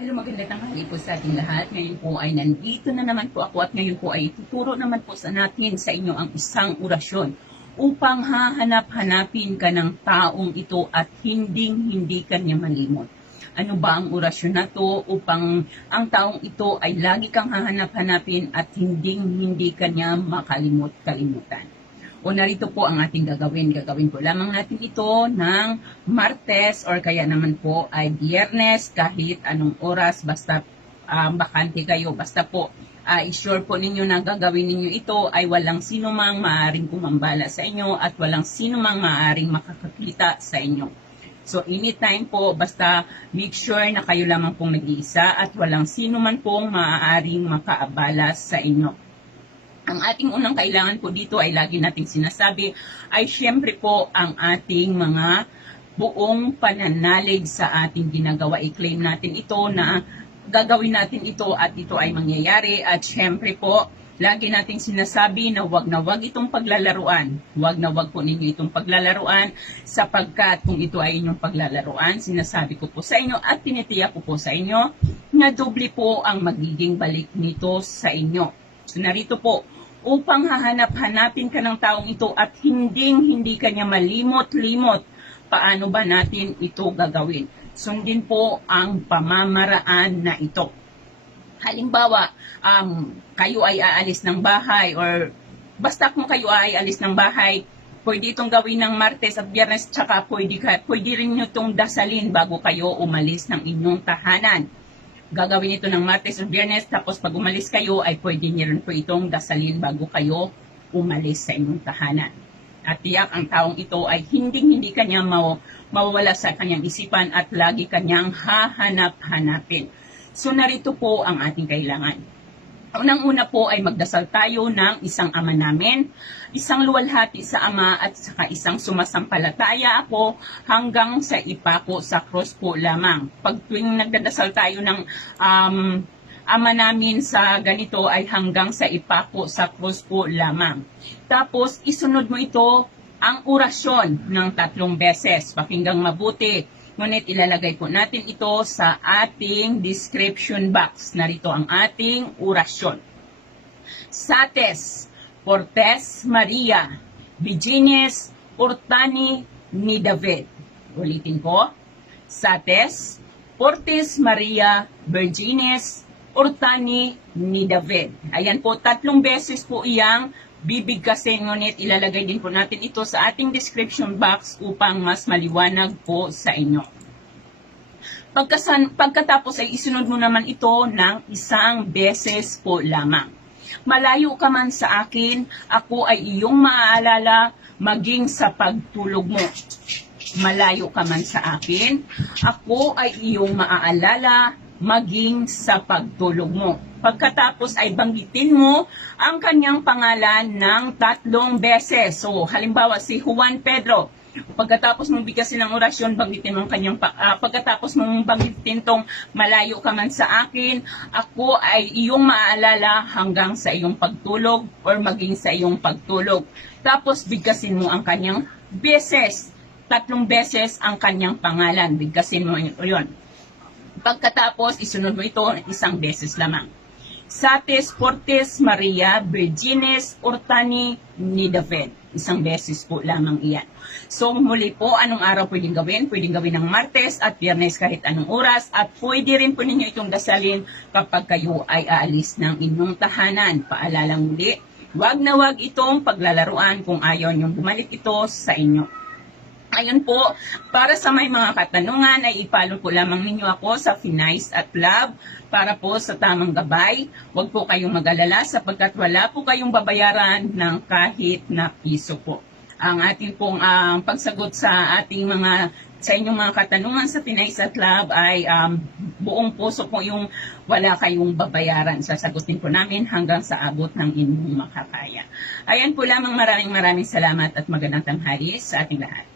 Hello, magandang tanghali po sa ating lahat. Ngayon po ay nandito na naman po ako at ngayon po ay tuturo naman po sa natin sa inyo ang isang orasyon upang hahanap-hanapin ka ng taong ito at hinding-hindi ka niya malimot. Ano ba ang orasyon na to upang ang taong ito ay lagi kang hahanap-hanapin at hinding-hindi ka niya makalimot-kalimutan. O narito po ang ating gagawin. Gagawin po lamang natin ito ng Martes or kaya naman po ay Biyernes kahit anong oras basta um, bakante kayo. Basta po uh, i-sure po ninyo na gagawin ninyo ito ay walang sino mang maaaring kumambala sa inyo at walang sino mang maaaring makakakita sa inyo. So anytime po, basta make sure na kayo lamang pong nag-iisa at walang sino man pong maaaring makaabala sa inyo. Ang ating unang kailangan po dito ay lagi nating sinasabi ay syempre po ang ating mga buong pananalig sa ating ginagawa. I-claim natin ito na gagawin natin ito at ito ay mangyayari at syempre po lagi nating sinasabi na wag na wag itong paglalaruan. Wag na wag po ninyo itong paglalaruan sapagkat kung ito ay inyong paglalaruan, sinasabi ko po sa inyo at tinitiyak ko po sa inyo na doble po ang magiging balik nito sa inyo. Narito po, upang hahanap-hanapin ka ng taong ito at hinding-hindi ka niya malimot-limot. Paano ba natin ito gagawin? Sundin po ang pamamaraan na ito. Halimbawa, um, kayo ay aalis ng bahay or basta kung kayo ay aalis ng bahay, pwede itong gawin ng Martes at Biyernes, tsaka pwede, ka, pwede rin nyo itong dasalin bago kayo umalis ng inyong tahanan gagawin ito ng Martes o Biyernes, tapos pag umalis kayo, ay pwede niyo rin po itong dasalin bago kayo umalis sa inyong tahanan. At tiyak ang taong ito ay hindi-hindi kanya maw mawawala sa kanyang isipan at lagi kanyang hahanap-hanapin. So narito po ang ating kailangan Unang-una po ay magdasal tayo ng isang ama namin, isang luwalhati sa ama at saka isang sumasampalataya ako hanggang sa ipako sa cross po lamang. Pag tuwing nagdadasal tayo ng um, ama namin sa ganito ay hanggang sa ipako sa cross po lamang. Tapos isunod mo ito ang orasyon ng tatlong beses. Pakinggang mabuti Ngunit ilalagay po natin ito sa ating description box. Narito ang ating orasyon. Sates, Cortes Maria, Virgines, Urtani, ni David. Ulitin ko. Sates, Portes Maria, Virgines, Urtani, ni David. Ayan po, tatlong beses po iyang bibigkasin ngunit ilalagay din po natin ito sa ating description box upang mas maliwanag po sa inyo. Pagkasan, pagkatapos ay isunod mo naman ito ng isang beses po lamang. Malayo ka man sa akin, ako ay iyong maaalala maging sa pagtulog mo. Malayo ka man sa akin, ako ay iyong maaalala maging sa pagtulog mo Pagkatapos ay banggitin mo ang kanyang pangalan ng tatlong beses. So, halimbawa si Juan Pedro. Pagkatapos mong bigkasin ng orasyon, banggitin mo ang kanyang uh, pagkatapos mong banggitin tong malayo ka man sa akin, ako ay iyong maaalala hanggang sa iyong pagtulog or maging sa iyong pagtulog. Tapos bigkasin mo ang kanyang beses. Tatlong beses ang kanyang pangalan. Bigkasin mo yun. Pagkatapos, isunod mo ito isang beses lamang. Sates Portes Maria Virgines Ortani ni David. Isang beses po lamang iyan. So muli po, anong araw pwedeng gawin? Pwedeng gawin ng Martes at Biyernes kahit anong oras at pwede rin po ninyo itong dasalin kapag kayo ay aalis ng inyong tahanan. Paalala muli, wag na wag itong paglalaruan kung ayaw niyong bumalik ito sa inyo. Ayun po, para sa may mga katanungan ay ipalo po lamang ninyo ako sa Finais at Love para po sa tamang gabay. Huwag po kayong mag-alala sapagkat wala po kayong babayaran ng kahit na piso po. Ang ating pong uh, pagsagot sa ating mga sa inyong mga katanungan sa Finais at Love ay um, buong puso po yung wala kayong babayaran. Sasagutin po namin hanggang sa abot ng inyong makakaya. Ayan po lamang maraming maraming salamat at magandang tanghali sa ating lahat.